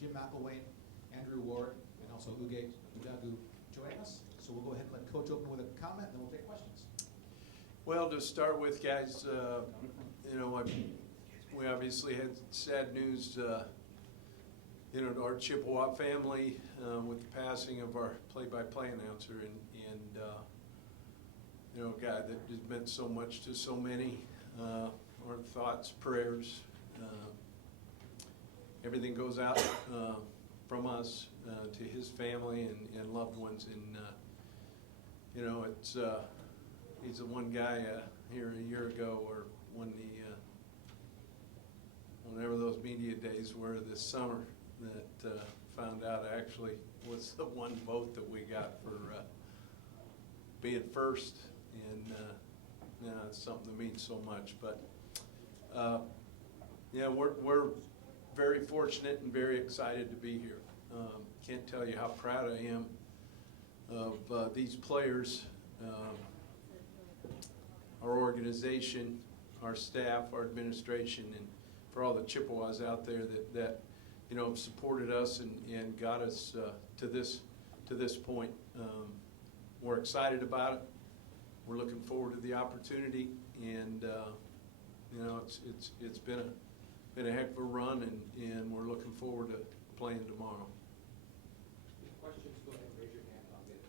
Jim McElwain, Andrew Ward, and also Uge Udagu joining us. So we'll go ahead and let Coach open with a comment, and then we'll take questions. Well, to start with, guys, we obviously had sad news, to our Chippewa family with the passing of our play-by-play announcer, and a guy that has meant so much to so many. Our thoughts, prayers, everything goes out from us to his family and loved ones, and he's the one guy here a year ago, or when whenever those media days were this summer, that found out actually was the one vote that we got for being first, and it's something that means so much. But we're very fortunate and very excited to be here. Can't tell you how proud I am of these players, our organization, our staff, our administration, and for all the Chippewas out there that have supported us and got us to this point. We're excited about it. We're looking forward to the opportunity, and it's been a heck of a run, and we're looking forward to playing tomorrow. Questions? Go ahead and raise your hand, and I'll get it.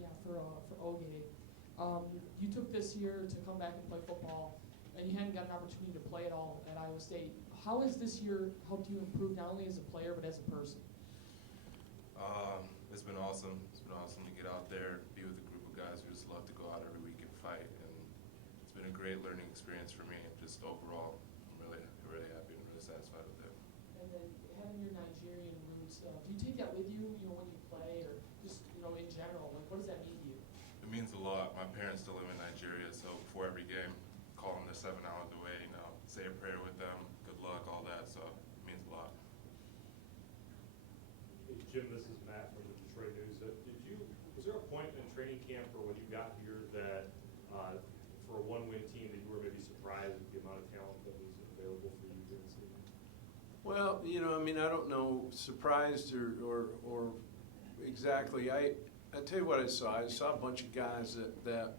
Yeah, for Oge. You took this year to come back and play football, and you hadn't got an opportunity to play at all at Iowa State. How has this year helped you improve not only as a player but as a person? It's been awesome. It's been awesome to get out there, be with a group of guys who just love to go out every week and fight, and it's been a great learning experience for me. Just overall, I'm really happy and really satisfied with it. And then having your Nigerian roots, do you take that with you, when you play, or just in general? Like, what does that mean to you? It means a lot. My parents still live in Nigeria, so before every game, call them. They're 7 hours away. Say a prayer with them. Good luck, all that. So it means a lot. Hey, Jim, this is Matt from the Detroit News. Was there a point in training camp or when you got here that for a one-win team that you were maybe surprised with the amount of talent that was available for you during the season? Well, I don't know, surprised or exactly. I tell you what I saw. I saw a bunch of guys that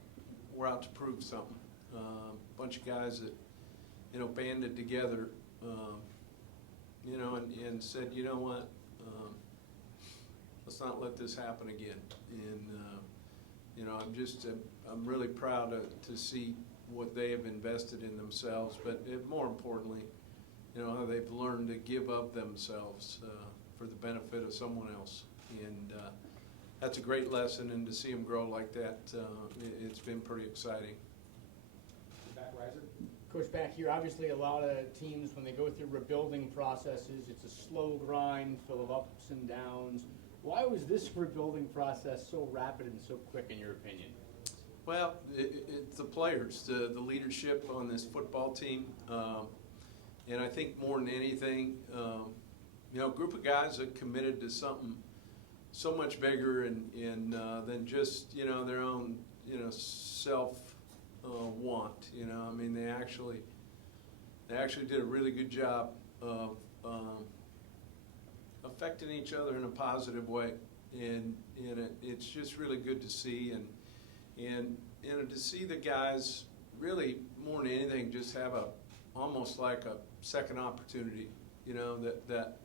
were out to prove something. A bunch of guys that, banded together, and said, you know what, let's not let this happen again. And, I'm really proud to see what they have invested in themselves, but more importantly, how they've learned to give of themselves for the benefit of someone else. And that's a great lesson, and to see them grow like that, it's been pretty exciting. Back riser. Coach, back here, obviously a lot of teams, when they go through rebuilding processes, it's a slow grind full of ups and downs. Why was this rebuilding process so rapid and so quick, in your opinion? Well, it's the players, the leadership on this football team, and I think more than anything, a group of guys that committed to something so much bigger and than just their own self want. They actually did a really good job of affecting each other in a positive way, and it's just really good to see, and to see the guys really more than anything just have almost like a second opportunity. That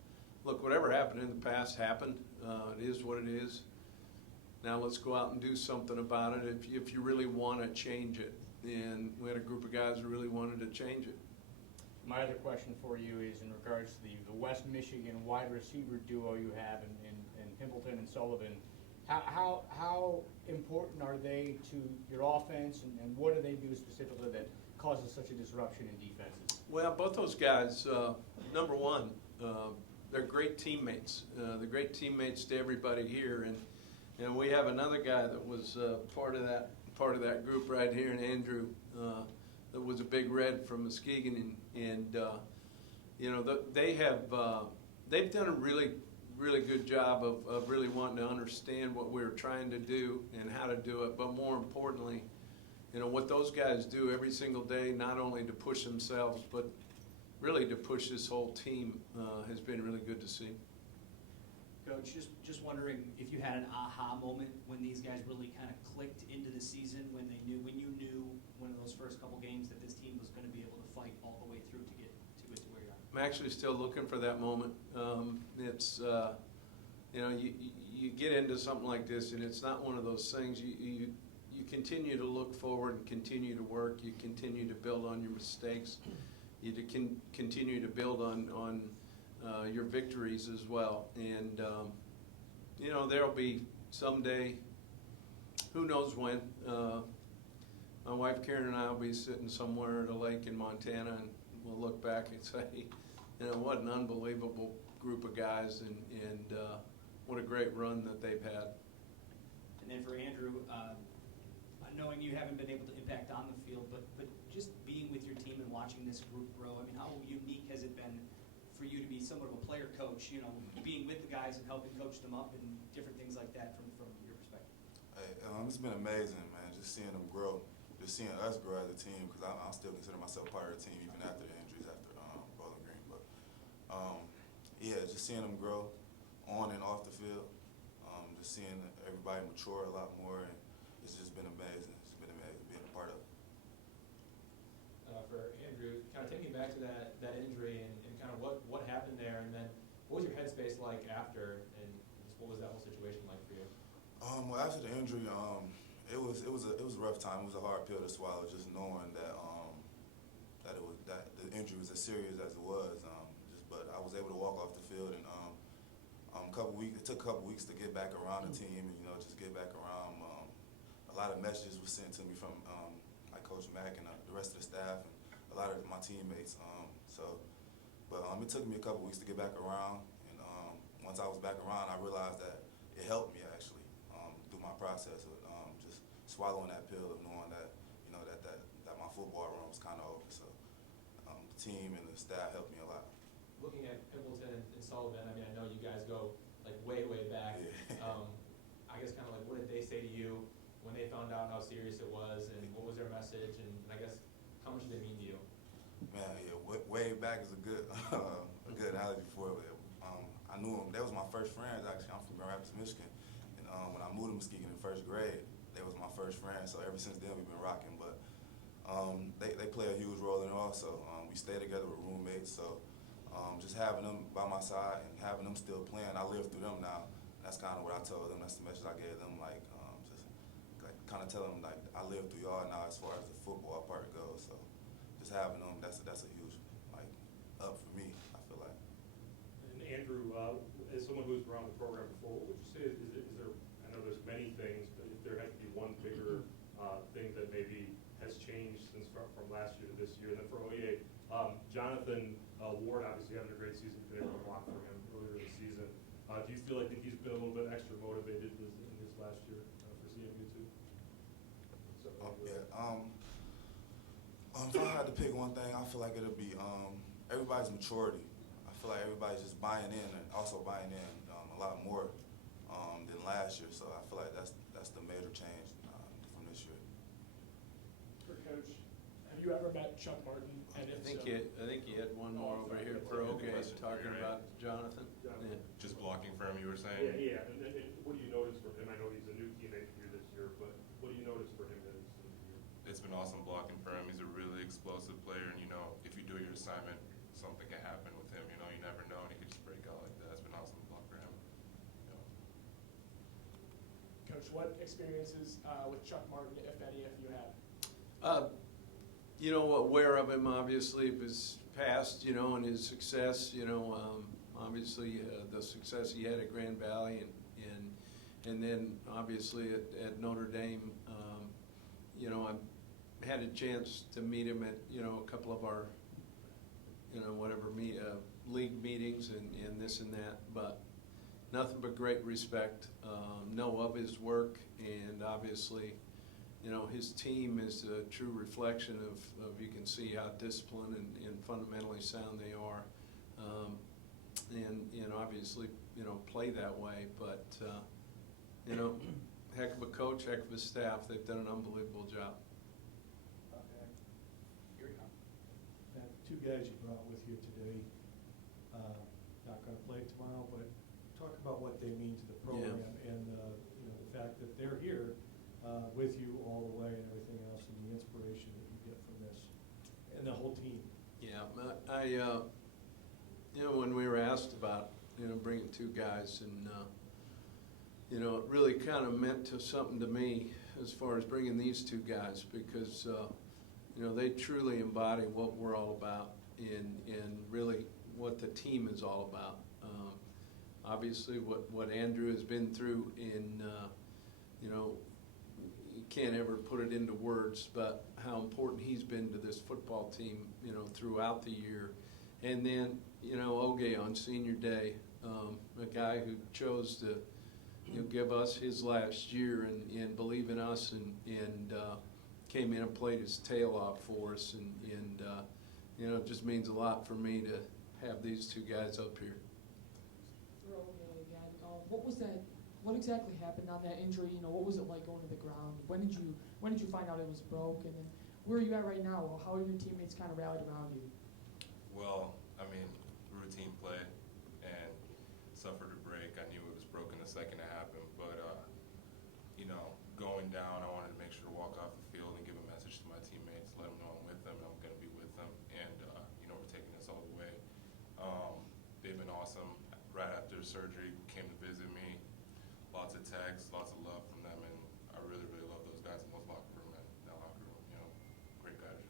look, whatever happened in the past happened. It is what it is. Now let's go out and do something about it if you really want to change it. And we had a group of guys who really wanted to change it. My other question for you is in regards to the West Michigan wide receiver duo you have in Pimpleton and Sullivan. How important are they to your offense, and what do they do specifically that causes such a disruption in defenses? Well, both those guys, number one, they're great teammates. They're great teammates to everybody here, and we have another guy that was part of that group right here, and Andrew, that was a big red from Muskegon, and they've done a really good job of really wanting to understand what we're trying to do and how to do it, but more importantly, what those guys do every single day, not only to push themselves, but really to push this whole team has been really good to see. Coach, just wondering if you had an aha moment when these guys really kind of clicked into the season, when you knew one of those first couple games that this team was going to be able to fight all the way through to get to where you are. I'm actually still looking for that moment. It's you know, you get into something like this, and it's not one of those things. You continue to look forward and continue to work. You continue to build on your mistakes. You can continue to build on your victories as well. And you know, there'll be someday, who knows when. My wife Karen and I will be sitting somewhere at a lake in Montana, and we'll look back and say, you know, what an unbelievable group of guys, and what a great run that they've had. And then for Andrew, knowing you haven't been able to impact on the field, but just being with your team and watching this group grow, I mean, how unique has it been for you to be somewhat of a player coach, you know, being with the guys and helping coach them up and different things like that from your perspective? Hey, it's been amazing, man, just seeing them grow, just seeing us grow as a team, because I still consider myself part of the team even after the injuries, after Bowling Green. But yeah, just seeing them grow on and off the field, just seeing everybody mature a lot more, and it's just been amazing. It's been amazing being a part of it. For Andrew, kind of taking back to that injury and kind of what happened there, and then what was your headspace like after, and just what was that whole situation like for you? Well, after the injury, it was a rough time. It was a hard pill to swallow, just knowing that that the injury was as serious as it was. But I was able to walk off the field, and it took a couple weeks to get back around the team, and just get back around. A lot of messages were sent to me from like Coach Mack and the rest of the staff, and a lot of my teammates. But it took me a couple weeks to get back around, and once I was back around, I realized that it helped me actually through my process of just swallowing that pill of knowing that that my football run was kind of over. So the team and the staff helped me a lot. Looking at Pimpleton and Sullivan, I mean, I know you guys go like way back. Yeah. I guess kind of like, what did they say to you when they found out how serious it was, and what was their message, and I guess how much did it mean to you? Man, yeah, way back is a good analogy for it. I knew them. They was my first friends actually. I'm from Grand Rapids, Michigan, and when I moved to Muskegon in first grade, they was my first friends. So ever since then we've been rocking. But they play a huge role in it also. We stay together with roommates, so just having them by my side and having them still playing, I live through them now. That's kind of what I told them. That's the message I gave them. Like just like kind of telling them like I live through y'all now as far as the football part goes. So just having them, that's a huge like up for me. I feel like. And Andrew, as someone who's around the program before, what would you say is there? I know there's many things, but if there had to be one bigger thing that maybe has changed since from last year to this year, and then for OEA, Jonathan Ward obviously having a great season. You've been able to block for him earlier this season. Do you feel like that he's been a little bit extra motivated in his last year for CMU too? So, Yeah. If I had to pick one thing, I feel like it'll be everybody's maturity. I feel like everybody's just buying in, and also buying in a lot more than last year. So I feel like that's the major change from this year. For Coach, have you ever met Chuck Martin? And if I think you had one more over here for Oge talking about Jonathan. Yeah. Just blocking for him, you were saying? Yeah. And what do you notice for him? I know he's a new teammate for you this year, but what do you notice for him this year? It's been awesome blocking for him. He's a really explosive player, and if you do your assignment, something can happen with him. You never know, and he could just break out like that. It's been awesome to block for him. Coach, what experiences with Chuck Martin, if any, have you had? Aware of him obviously of his past, and his success. Obviously the success he had at Grand Valley, and then obviously at Notre Dame. I had a chance to meet him at a couple of our league meetings and this and that, but nothing but great respect. Know of his work, and obviously his team is a true reflection of you can see how disciplined and fundamentally sound they are, and obviously play that way. But heck of a coach, heck of a staff. They've done an unbelievable job. Two guys you brought with you today, not going to play tomorrow, but talk about what they mean to the program and the fact that they're here with you all the way and everything else, and the inspiration that you get from this and the whole team. Yeah, when we were asked about, bringing two guys, and, it really kind of meant something to me as far as bringing these two guys, because, they truly embody what we're all about and really what the team is all about. Obviously, what Andrew has been through you can't ever put it into words, but how important he's been to this football team, throughout the year. And then, Oge on senior day, a guy who chose to, give us his last year and believe in us and came in and played his tail off for us. And it just means a lot for me to have these two guys up here. For Oge again, what was that? What exactly happened on that injury? What was it like going to the ground? When did you find out it was broke? And then where are you at right now? How are your teammates kind of rallied around you? Well, routine play and suffered a break. I knew it was broken the second it happened, but going down, I wanted to make sure to walk off the field and give a message to my teammates, let them know I'm with them, and I'm going to be with them, and we're taking this all the way. They've been awesome. Right after surgery, came to visit me. Lots of texts, lots of love from them, and I really, really love those guys in those locker room and that locker room. Great guys.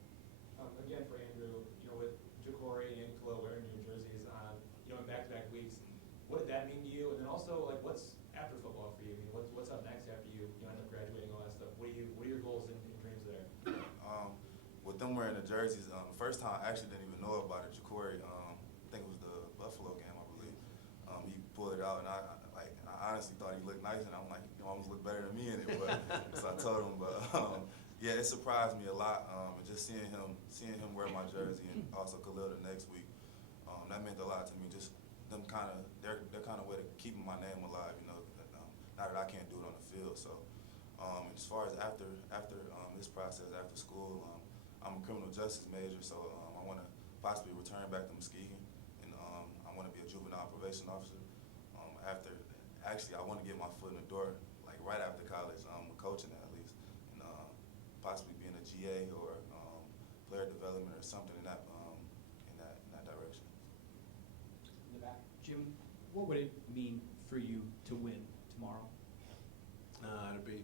Again for Andrew, with Ja'Cory and Khalil wearing your jerseys on, in back-to-back weeks, what did that mean to you? And then also, what's after football for you? What's up next after you end up graduating, all that stuff? What are your goals and dreams there? With them wearing the jerseys, the first time I actually didn't even know about it. Ja'Cory, I think it was the Buffalo game, I believe. He pulled it out, and I honestly thought he looked nice, and I'm like, you almost look better than me in it. But so I told him, but yeah, it surprised me a lot. And just seeing him wear my jersey, and also Khalil the next week, that meant a lot to me. Just them their kind of way of keeping my name alive. Now that I can't do it on the field. So as far as after this process, after school, I'm a criminal justice major, so I want to possibly return back to Muskegon, and I want to be a juvenile probation officer. Actually, I want to get my foot in the door, like right after college, with coaching at least, and possibly being a GA or player development or something in that direction. In the back, Jim, what would it mean for you to win tomorrow? To be,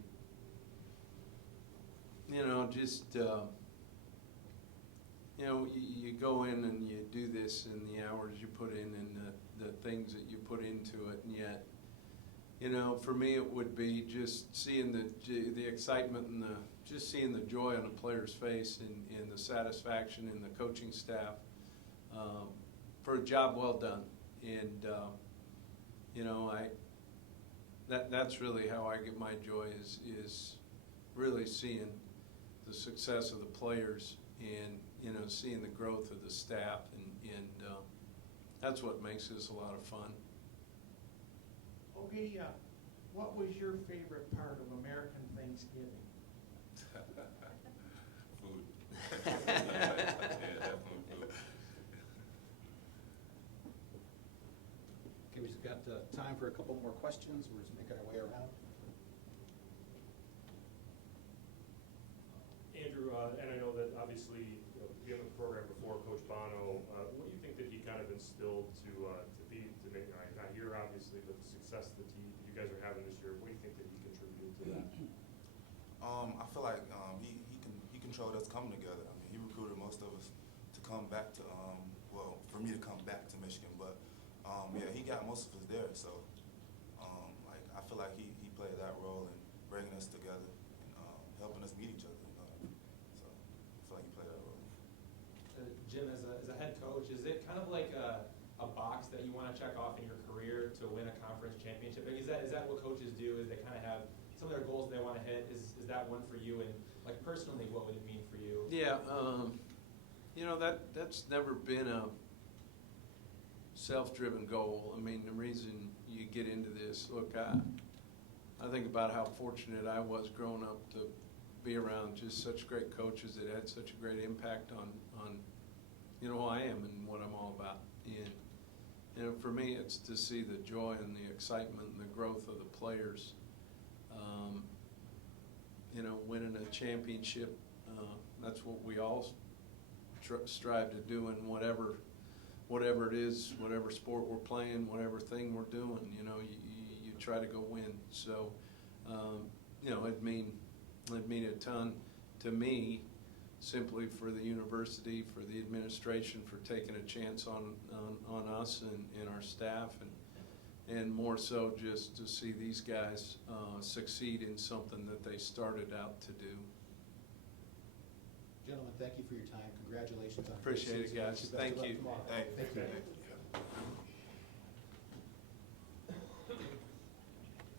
you go in and you do this, and the hours you put in and the things that you put into it, and yet, for me it would be just seeing the excitement and just seeing the joy on the player's face and the satisfaction in the coaching staff for a job well done. And that's really how I get my joy is really seeing the success of the players and seeing the growth of the staff, and that's what makes this a lot of fun. Okay, what was your favorite part of American Thanksgiving? Food. Yeah, definitely food. Okay, we just got time for a couple more questions. We're just making our way around. Andrew, and I know that obviously being in the program before Coach Bono, what do you think that he kind of instilled to make, not here obviously, but the success that you guys are having this year? What do you think that he contributed to that? I feel like he controlled us coming together. He recruited most of us to come back to for me to come back to Michigan, but yeah, he got most of us there. So I feel like he played that role in bringing us together and helping us meet each other. So I feel like he played that role. Jim, as a head coach, is it kind of like a box that you want to check off in your career to win a conference championship? Is that what coaches do? Is they kind of have some of their goals they want to hit? Is that one for you? And personally, what would it mean for you? Yeah, that's never been a self-driven goal. The reason you get into this, look, I think about how fortunate I was growing up to be around just such great coaches that had such a great impact on who I am and what I'm all about. And for me, it's to see the joy and the excitement and the growth of the players. Winning a championship, that's what we all strive to do in whatever it is, whatever sport we're playing, whatever thing we're doing. You try to go win. So, it'd mean a ton to me, simply for the university, for the administration, for taking a chance on us and our staff, and more so just to see these guys succeed in something that they started out to do. Gentlemen, thank you for your time. Congratulations on a great Appreciate it, season. guys. Best of Thank luck you. tomorrow. Thank you. Thank you.